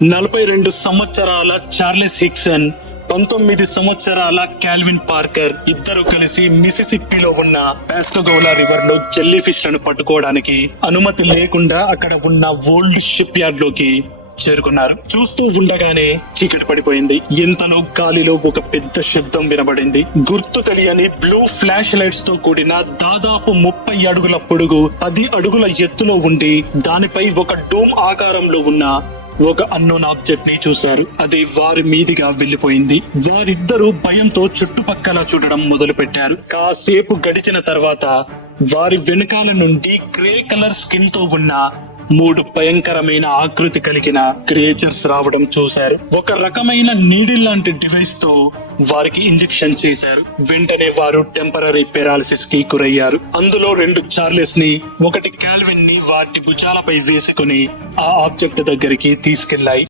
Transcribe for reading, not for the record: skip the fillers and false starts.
42 సంవత్సరాల చార్లెస్ హిక్సన్, 19 సంవత్సరాల Calvin Parker ఇద్దరు కలిసి మిసిసిప్పిలో ఉన్న పాస్కగౌలా రివర్ లో జెల్లీ ఫిష్ లను పట్టుకోవడానికి అనుమతి లేకుండా అక్కడ ఉన్న ఓల్డ్ షిప్ యార్డ్ లోకి చేరుకున్నారు. చూస్తూ ఉండగానే చీకటి పడిపోయింది. ఎంతలో గాలిలో ఒక పెద్ద శబ్దం వినబడింది. గుర్తు తెలియని బ్లూ ఫ్లాష్ లైట్స్ తో కూడిన దాదాపు 30 అడుగుల పొడుగు, 10 అడుగుల ఎత్తులో ఉండి దానిపై ఒక డోమ్ ఆకారంలో ఉన్న ఒక అన్నోన్ ఆబ్జెక్ట్ ని చూశారు. అది వారి మీదిగా వెళ్లిపోయింది. వారిద్దరూ భయంతో చుట్టుపక్కల చూడడం మొదలు పెట్టారు. కాసేపు గడిచిన తర్వాత వారి వెనకాల నుండి గ్రే కలర్ స్కిన్ తో ఉన్న 3 భయంకరమైన ఆకృతి కలిగిన క్రియేచర్స్ రావడం చూశారు. ఒక రకమైన నీడిల్ లాంటి డివైస్ తో వారికి ఇంజెక్షన్ చేశారు. వెంటనే వారు టెంపరరీ పెరాలిసిస్ కి గురయ్యారు. అందులో 2 చార్లెస్ ని, ఒకటి కాల్విన్ ని వాటి భుజాలపై వేసుకుని ఆ ఆబ్జెక్ట్ దగ్గరికి తీసుకెళ్లాయి.